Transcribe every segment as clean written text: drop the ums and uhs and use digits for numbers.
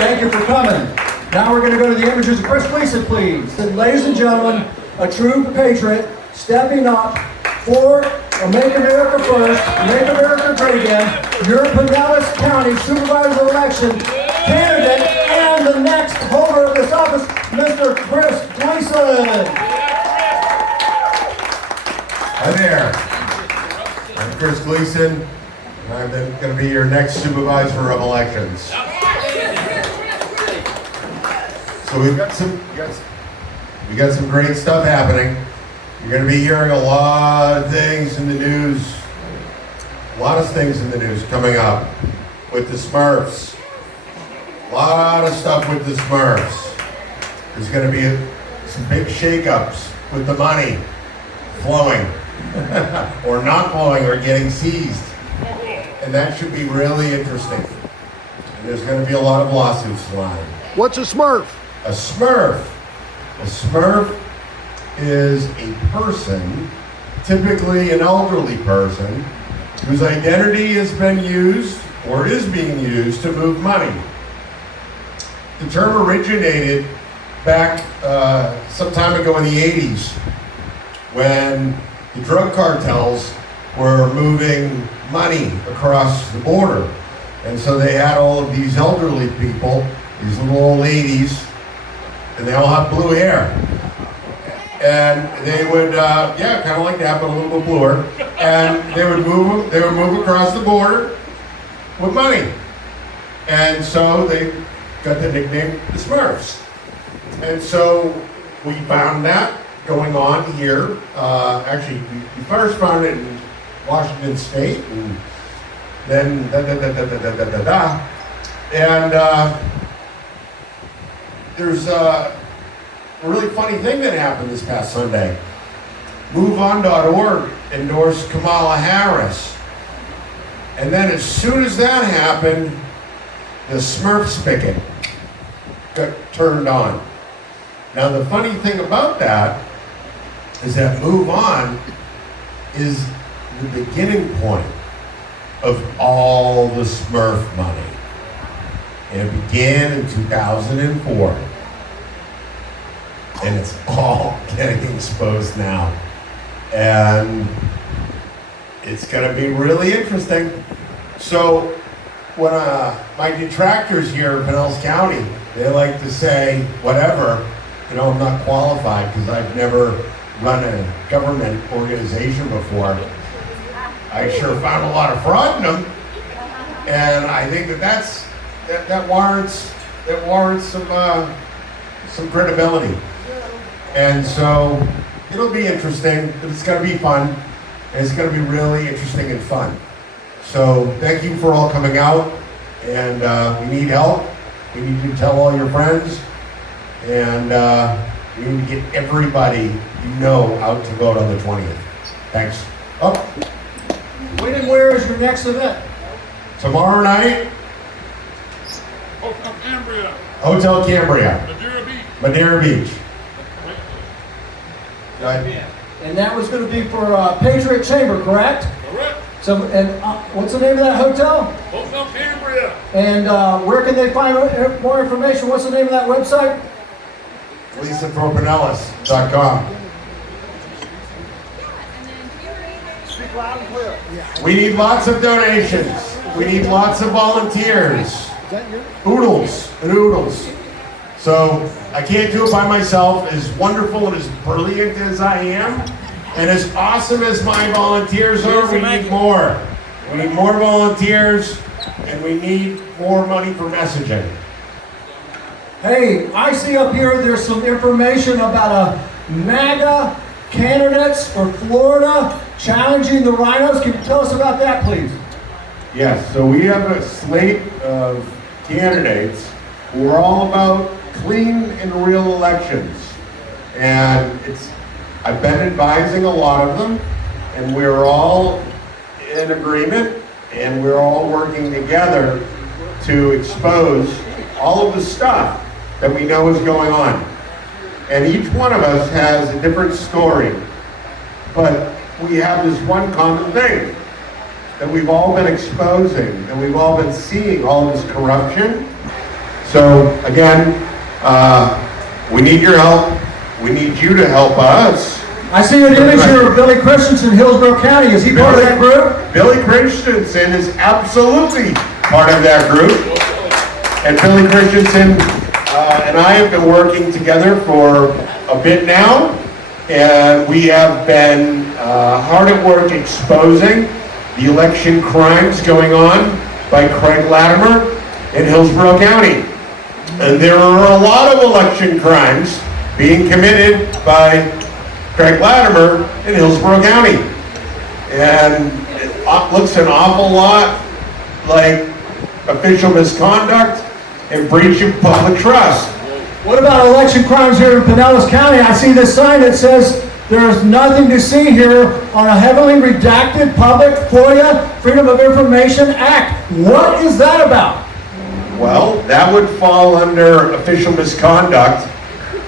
Thank you for coming. Now we're going to go to the images of Chris Gleason, please. And ladies and gentlemen, a true patriot stepping up for Make America First, Make America Great Again, your Pinellas County Supervisor election candidate and the next holder of this office, Mr. Chris Gleason. Hi there. I'm Chris Gleason. I'm going to be your next Supervisor of Elections. So we got some great stuff happening. You're going to be hearing a lot of things in the news. A lot of things in the news coming up with the SMURFs. A lot of stuff with the SMURFs. There's going to be some big shakeups with the money flowing or not flowing or getting seized. And that should be really interesting. And there's going to be a lot of lawsuits flying. What's a SMURF? A SMURF. A SMURF is a person, typically an elderly person, whose identity has been used or is being used to move money. The term originated back some time ago in the 80s when the drug cartels were moving money across the border. And so they had all of these elderly people, these little old ladies, and they all have blue hair. And they would, kind of like that, but a little bit bluer. And they would move across the border with money. And so they got the nickname the SMURFs. And so we found that going on here. Actually, we first found it in Washington State, and then And there's a really funny thing that happened this past Sunday. MoveOn.org endorsed Kamala Harris. And then as soon as that happened, the SMURF spigot got turned on. Now the funny thing about that is that MoveOn is the beginning point of all the SMURF money. And it began in 2004. And it's all getting exposed now. And it's gonna be really interesting. So when my detractors here in Pinellas County, they like to say, whatever, I'm not qualified because I've never run a government organization before. I sure found a lot of fraud in them. And I think that warrants some credibility. And so it'll be interesting, but it's going to be fun, and it's going to be really interesting and fun. So thank you for all coming out, and we need help. We need you to tell all your friends, and we need to get everybody you know out to vote on the 20th. Thanks. Oh. When and where is your next event? Tomorrow night, Hotel Cambria. Hotel Cambria. Madeira Beach. Madeira Beach. And that was going to be for Patriot Chamber, correct? Correct. So, and what's the name of that hotel? Hotel Cambria. And where can they find more information? What's the name of that website? LisaForPinellas.com. Speak loud and clear. We need lots of donations. We need lots of volunteers. Is that your? Oodles and oodles. So I can't do it by myself. As wonderful and as brilliant as I am, and as awesome as my volunteers are, we need more. We need more volunteers, and we need more money for messaging. Hey, I see up here there's some information about a MAGA candidates for Florida challenging the rhinos. Can you tell us about that, please? Yes, so we have a slate of candidates who are all about clean and real elections. And I've been advising a lot of them, and we're all in agreement, and we're all working together to expose all of the stuff that we know is going on. And each one of us has a different story, but we have this one common thing that we've all been exposing, and we've all been seeing all this corruption. So again, we need your help. We need you to help us. I see an image here of Billy Christensen, Hillsborough County. Is he part of that group? Billy Christensen is absolutely part of that group. And Billy Christensen and I have been working together for a bit now. And we have been hard at work exposing the election crimes going on by Craig Latimer in Hillsborough County. And there are a lot of election crimes being committed by Craig Latimer in Hillsborough County. And it looks an awful lot like official misconduct and breach of public trust. What about election crimes here in Pinellas County? I see this sign that says there is nothing to see here on a heavily redacted public FOIA Freedom of Information Act. What is that about? Well, that would fall under official misconduct.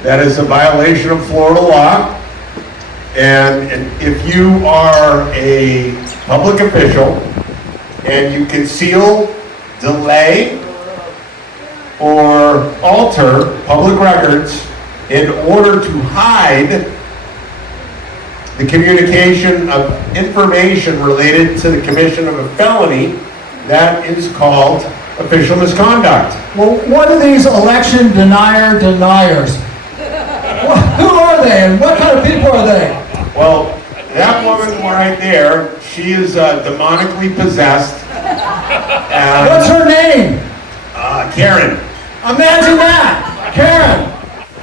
That is a violation of Florida law. And if you are a public official and you conceal, delay, or alter public records in order to hide the communication of information related to the commission of a felony, that is called official misconduct. Well, what are these election deniers? Who are they and what kind of people are they? Well, that woman right there, she is demonically possessed. What's her name? Karen. Imagine that, Karen.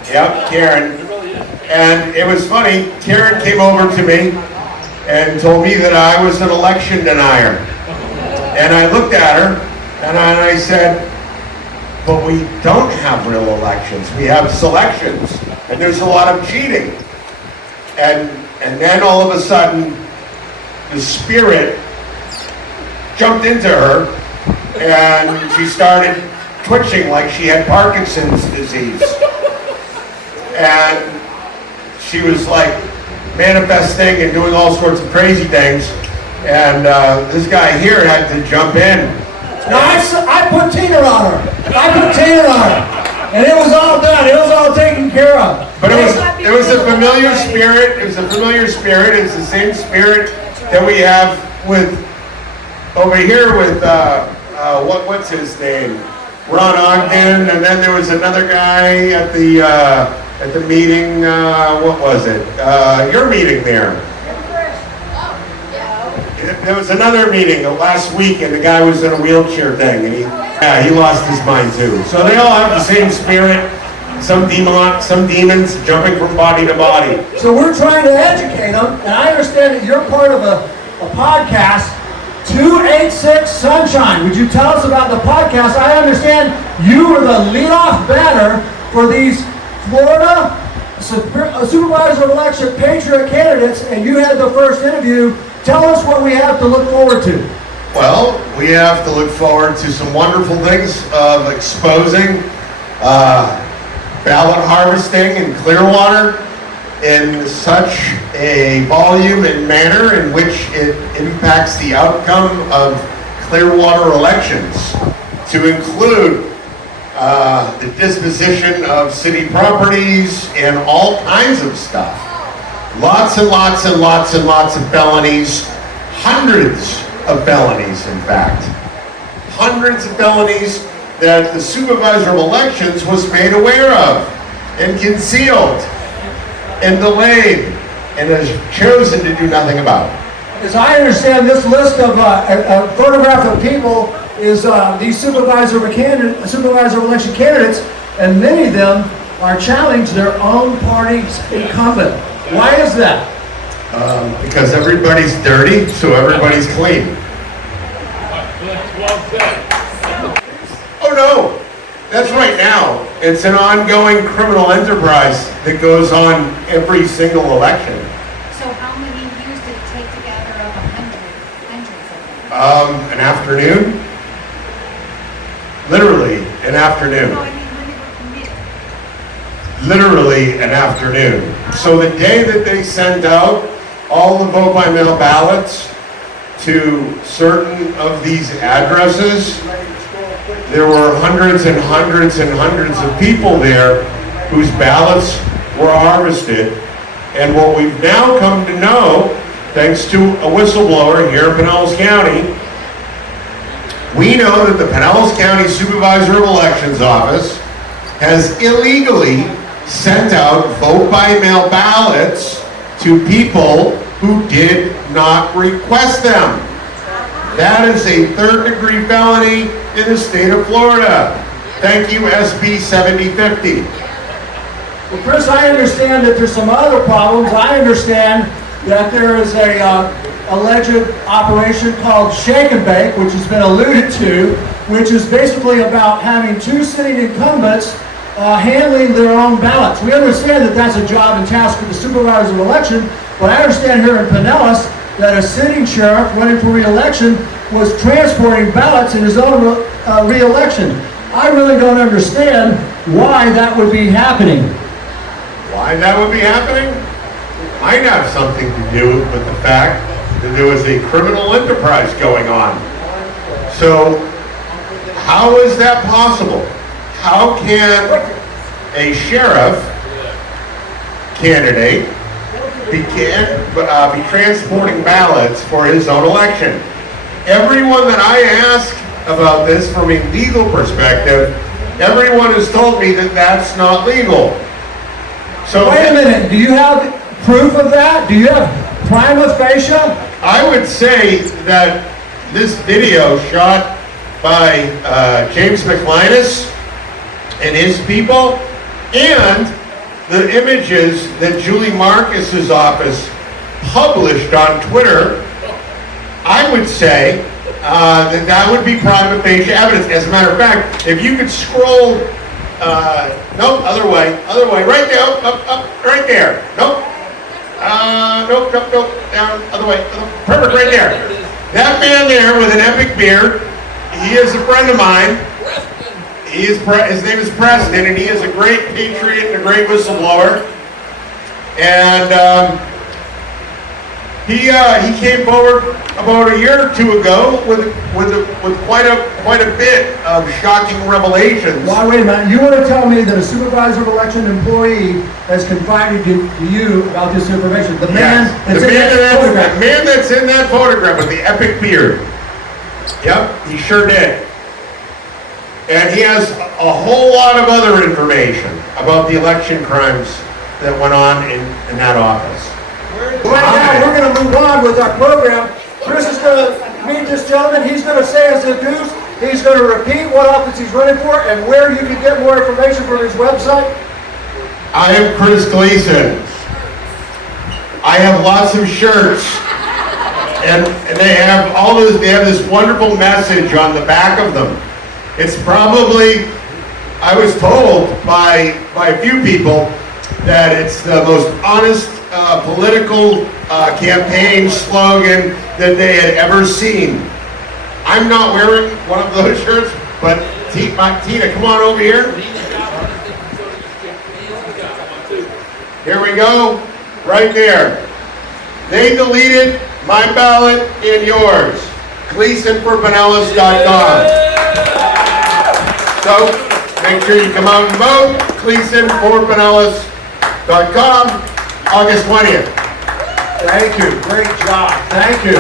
Yep, Karen. And it was funny, Karen came over to me and told me that I was an election denier. And I looked at her and I said, but we don't have real elections. We have selections. And there's a lot of cheating. And then all of a sudden, the spirit jumped into her and she started twitching like she had Parkinson's disease. And she was like manifesting and doing all sorts of crazy things. And this guy here had to jump in. Now, I put Tina on her. And it was all done. It was all taken care of. But it was a familiar spirit. It was a familiar spirit. It's the same spirit that we have with over here with what's his name? Ron Ogden, and then there was another guy at the meeting. What was it? Your meeting there. There was another meeting last week, and the guy was in a wheelchair thing, and he lost his mind too. So they all have the same spirit. Some demons jumping from body to body. So we're trying to educate them, and I understand that you're part of a podcast, 286 Sunshine. Would you tell us about the podcast? I understand you were the leadoff banner for these Florida Supervisor of Election Patriot candidates, and you had the first interview. Tell us what we have to look forward to. Well, we have to look forward to some wonderful things of exposing ballot harvesting in Clearwater in such a volume and manner in which it impacts the outcome of Clearwater elections, to include the disposition of city properties and all kinds of stuff. Lots and lots and lots and lots of felonies, hundreds of felonies, in fact. Hundreds of felonies that the Supervisor of Elections was made aware of and concealed and delayed and has chosen to do nothing about. As I understand, this list of a photograph of people is these Supervisor of Election candidates, and many of them are challenging their own party's incumbent. Why is that? Because everybody's dirty, so everybody's clean. Oh no, that's right now. It's an ongoing criminal enterprise that goes on every single election. So how many years did it take to gather up 100 entries? An afternoon? Literally an afternoon. No, I mean when they were committed. Literally an afternoon. So the day that they sent out all the vote by mail ballots to certain of these addresses, there were hundreds and hundreds and hundreds of people there whose ballots were harvested. And what we've now come to know, thanks to a whistleblower here in Pinellas County, we know that the Pinellas County Supervisor of Elections office has illegally sent out vote-by-mail ballots to people who did not request them. That is a third-degree felony in the state of Florida. Thank you, SB 7050. Well, Chris, I understand that there's some other problems. I understand that there is a alleged operation called Shake and Bake, which has been alluded to, which is basically about having two sitting incumbents handling their own ballots. We understand that that's a job and task for the Supervisor of Election, but I understand here in Pinellas that a sitting sheriff running for re-election was transporting ballots in his own re-election. I really don't understand why that would be happening. Why that would be happening? Might have something to do with the fact that there was a criminal enterprise going on. So, how is that possible? How can a sheriff candidate be transporting ballots for his own election? Everyone that I ask about this from a legal perspective, everyone has told me that that's not legal. So wait a minute, do you have proof of that? Do you have prima facie? I would say that this video shot by James McLinus and his people, and the images that Julie Marcus's office published on Twitter, I would say that would be prima facie evidence. As a matter of fact, if you could scroll, nope, other way, right there, up, right there, nope, nope, down, other way, perfect, right there. That man there with an epic beard, he is a friend of mine. His name is Preston, and he is a great patriot and a great whistleblower. And he came forward about a year or two ago with quite a bit of shocking revelations. Why, wait a minute, you want to tell me that a Supervisor of Election employee has confided to you about this information? The man that's in that photograph. The man that's in that photograph with the epic beard. Yep, he sure did. And he has a whole lot of other information about the election crimes that went on in that office. Right now, we're going to move on with our program. Chris is going to meet this gentleman. He's going to say his adieus. He's going to repeat what office he's running for and where you can get more information from his website. I am Chris Gleason. I have lots of shirts, and they have all this. They have this wonderful message on the back of them. It's probably, I was told by a few people that it's the most honest political campaign slogan that they had ever seen. I'm not wearing one of those shirts, but Tina, come on over here. Here we go, right there. They deleted my ballot and yours. GleasonForPinellas.com. So, make sure you come out and vote. GleasonForPinellas.com, August 20th. Thank you. Great job. Thank you.